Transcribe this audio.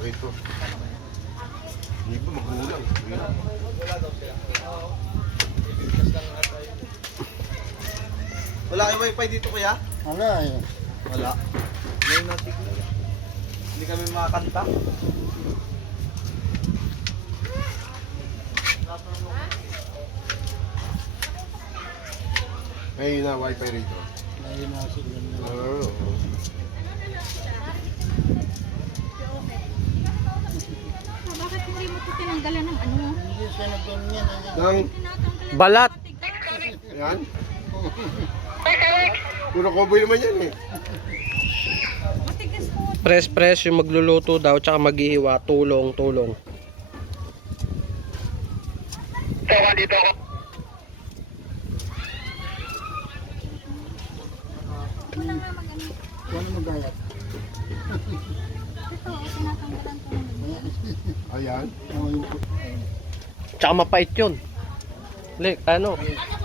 Ito. Hindi ba magulang? Wala kayong wifi dito kuya? Wala eh. Wala. Ngayon na signal. Hindi kami makakanta. Ngayon na wifi rito. May nasignal na. Oo. Bakit hindi mo ito tinanggalan ng ano? Hindi siya nagganyan. Nang, Balat. yan. Puro cowboy naman yan eh. Matigas po. Press yung magluluto daw tsaka maghihiwa. Tulong. Wala nga mag-ano. Yan ang magayat. Ito, tinatanggalan ko ng Ayan. Oo, yung Tsaka mapait yun. Lek, ano? Ano